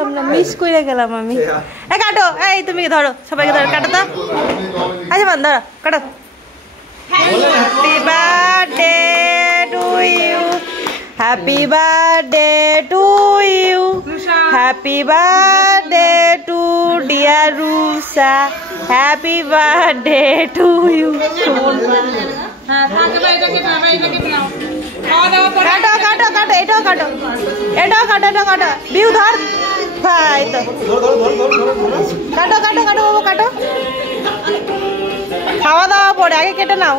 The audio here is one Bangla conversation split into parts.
পেলাম না, মিস করে গেলাম আমি। কাটো, এই তুমি ধরো, সবাইকে ধরো, কাটো তো। আচ্ছা বান ধরো, কাটো। Happy birthday to you, happy birthday to you, happy birthday to dear Rusha, happy birthday to you. কাটো কাটো কাটো, এটাও কাটো, এটাও কাটো, এটাও কাটো। বিউ ধর, ভাই তো কাটো কাটো কাটো বাবু, কাটো। খাওয়া দাওয়া পরে, আগে কেটে নাও।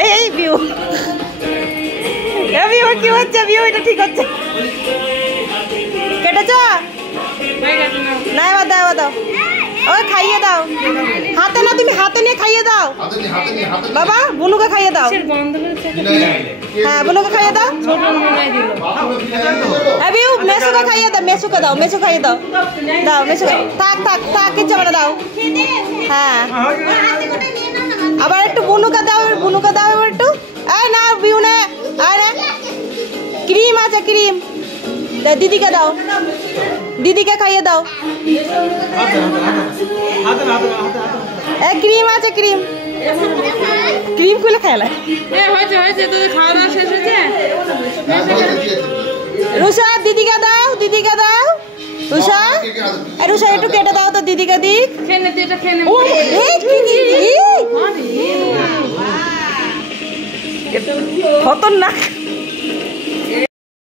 এই এই বিউ, বিউ কি হচ্ছে? বিউ এটা ঠিক হচ্ছে, কেটেছ না? এবার দাও, এবার দাও, ওই খাইয়ে দাও। হাতে না, তুমি হাতে নিয়ে খাইয়ে দাও বাবা, বুনুকে খাইয়ে দাও। হ্যাঁ বুনুকে খাইয়ে দাও। বিউ মেসুকে খাইয়ে দাও, মেসুকে দাও, মেসু খাইয়ে দাও, দাও মেসু। থাক থাক থাক, কিচ্ছু মানে দাও। হ্যাঁ আবার একটু বুনুকে দাও, বুনুকে দাও এবার একটু। এই না বিউ নে, আয় না, ক্রিম আছে ক্রিম, দিদিকে দাও, দিদিকে খাইয়ে দাও। ক্রিম আছে ক্রিম, ক্রিম খুলে খেলা। রুষা দিদিকে দাও, দিদিকে দাও। রুষা, রুষা একটু কেটে দাও তো দিদিকে দিক। খতরনাক।